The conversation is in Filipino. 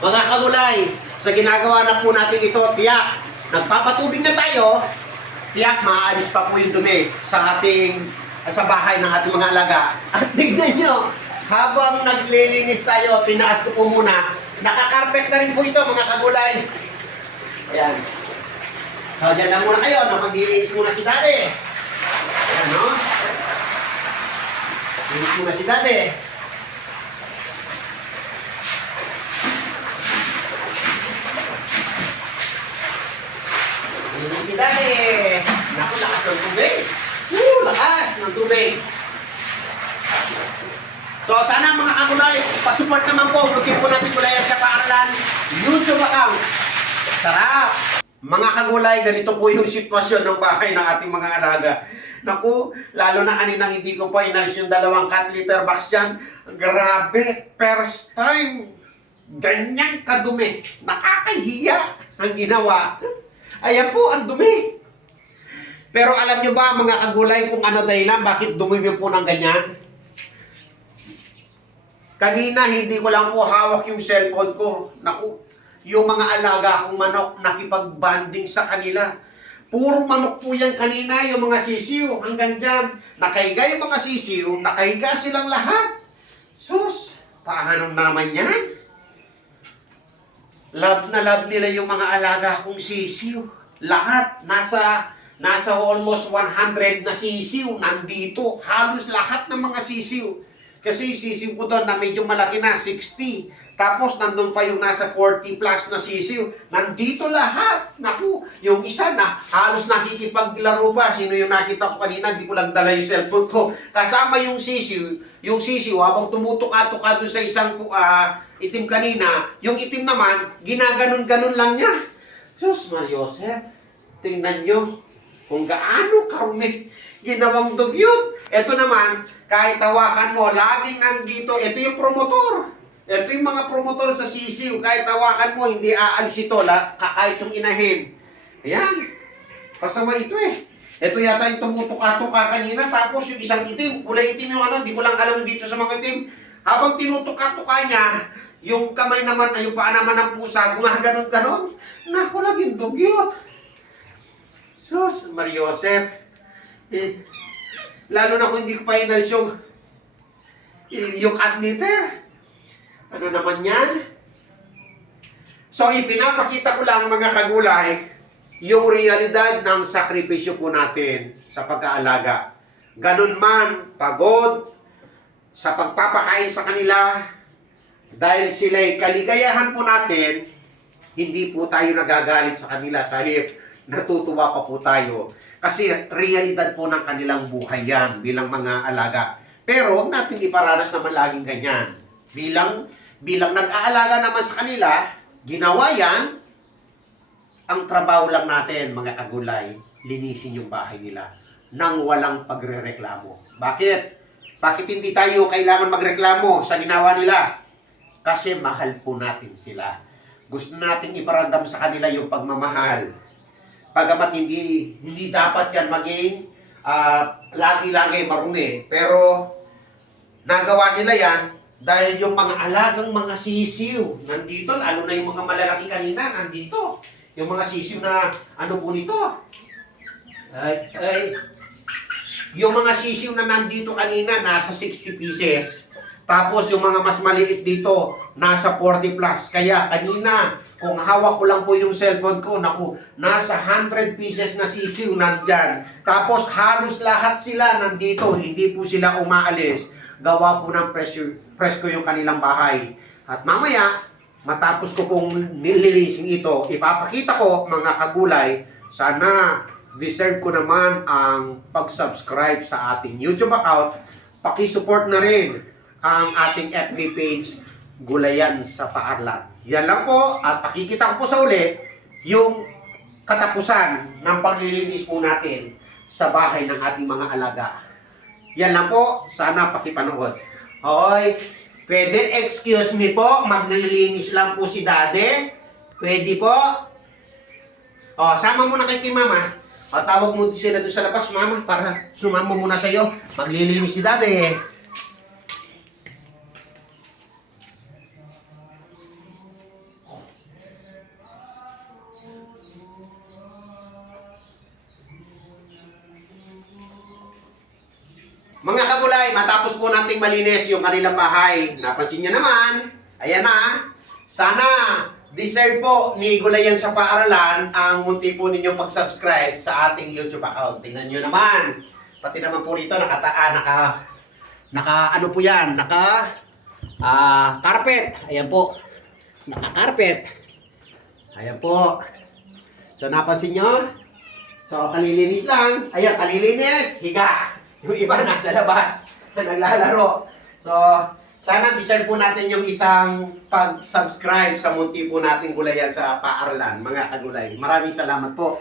Mga kagulay, sa ginagawa na po natin ito, tiyak, nagpapatubig na tayo, tiyak, maaalis pa po yung dumi sa sa bahay ng ating mga alaga. At tignan nyo, habang naglilinis tayo, tinaas ko po muna, nakakarpet na rin po ito, mga kagulay. Ayan. So, dyan lang muna kayo, maglilinis muna si Daddy. Ayan, no? Linis muna si Daddy. Linis si Daddy. Naku, lakas ng tubig. Lakas ng tubig. So, sana mga kagulay, pasupport naman po. Looking po natin Gulayan sa Paaralan YouTube account. Sarap! Mga kagulay, ganito po yung sitwasyon ng bahay ng ating mga alaga. Naku, lalo na kaninang hindi ko pa inalis yung 2 cat litter box yan. Grabe, first time. Ganyang kadumi. Nakakahiya ang ginawa. Ayan po, ang dumi. Pero alam nyo ba, mga kagulay, kung ano dahilan, bakit dumi po ng ganyan? Kanina, hindi ko lang po hawak yung cellphone ko. Naku, yung mga alaga kong manok, nakipag-banding sa kanila. Puro manok po yan kanina, yung mga sisiw. Hanggang dyan, nakahiga yung mga sisiw, nakahiga silang lahat. Sus, paano na naman yan? Love na love nila yung mga alaga kong sisiw. Lahat, nasa almost 100 na sisiw nandito. Halos lahat ng mga sisiw. Kasi sisiw ko doon na medyo malaki na, 60. Tapos nandun pa yung nasa 40 plus na sisiw. Nandito lahat. Naku, yung isa na halos nakikipaglaro pa. Sino yung nakita ko kanina, di ko lang dala yung cellphone ko. Kasama yung sisiw habang tumutuka-tuka doon sa isang itim kanina, yung itim naman, ginaganon-ganon lang niya. Sus, Mariosep, tingnan nyo kung gaano karumi ginawang dugyot. Ito naman, kahit tawakan mo, laging nandito. Ito yung promotor. Ito yung mga promotor sa sisiw. Kahit tawakan mo, hindi aalis ito. Kahit yung inahin. Ayan. Pasama ito eh. Ito yata yung tumutuka-tuka kanina. Tapos yung isang itim. Kulay itim yung hindi ko lang alam dito sa mga itim. Habang tinutuka-tuka niya, yung kamay naman, yung paa naman ng pusa, gumaganon-ganon. Naku, laging dugyot. Sus, Mariosep. Lalo na kung hindi ko pa inalis yung cat litter. Ano naman yan? So, ipinapakita ko lang mga kagulay yung realidad ng sakripisyo po natin sa pag-aalaga. Ganun man, pagod, sa pagpapakain sa kanila, dahil sila'y kaligayahan po natin, hindi po tayo nagagalit sa kanila. Sa halip, natutuwa pa po tayo. Kasi realidad po ng kanilang buhay yan bilang mga alaga. Pero huwag natin iparanas naman laging ganyan. Bilang nag-aalaga naman sa kanila, ginawa yan, ang trabaho lang natin, mga kagulay, linisin yung bahay nila nang walang pagrereklamo. Bakit? Bakit hindi tayo kailangan magreklamo sa ginawa nila? Kasi mahal po natin sila. Gusto natin iparamdam sa kanila yung pagmamahal. Pagamat hindi dapat yan maging lagi-lagi marumi. Pero nagawa nila yan dahil yung mga alagang mga sisiw nandito, lalo na yung mga malalaki kanina nandito. Yung mga sisiw na ano po nito. Yung mga sisiw na nandito kanina nasa 60 pieces. Tapos yung mga mas maliit dito, nasa 40 plus. Kaya kanina, kung hawak ko lang po yung cellphone ko, naku, nasa 100 pieces na sisiw nandyan. Tapos halos lahat sila nandito, hindi po sila umaalis. Gawa po ng presko yung kanilang bahay. At mamaya, matapos ko pong nililising ito, ipapakita ko mga kagulay, sana deserve ko naman ang pag-subscribe sa ating YouTube account. Paki-support na rin ang ating FB page, Gulayan sa Paaralan. Yan lang po, at pakikita ko po sa uli yung katapusan ng paglilinis po natin sa bahay ng ating mga alaga. Yan lang po, sana pakipanood. Okay, pwede excuse me po, maglilinis lang po si Daddy. Pwede po? O, sama muna kay Mama. O, tawag mo sila doon sa labas, Mama, para sumama muna sa'yo. Maglilinis si Daddy. Mga kagulay, matapos po nating malinis yung kanilang bahay. Napansin nyo naman, ayan na. Sana deserve po ni Gulayan sa Paaralan ang munti po ninyong pag-subscribe sa ating YouTube account. Tingnan nyo naman. Pati naman po rito, ano po yan, carpet. Ayan po. Naka-carpet. Ayan po. So, napansin nyo? So, kalilinis lang. Ayan, kalilinis. Higa. Yung iba nasa labas. Naglalaro. So, sana deserve po natin yung isang pag-subscribe sa munti po nating Gulayan sa Paaralan, mga kagulay. Maraming salamat po.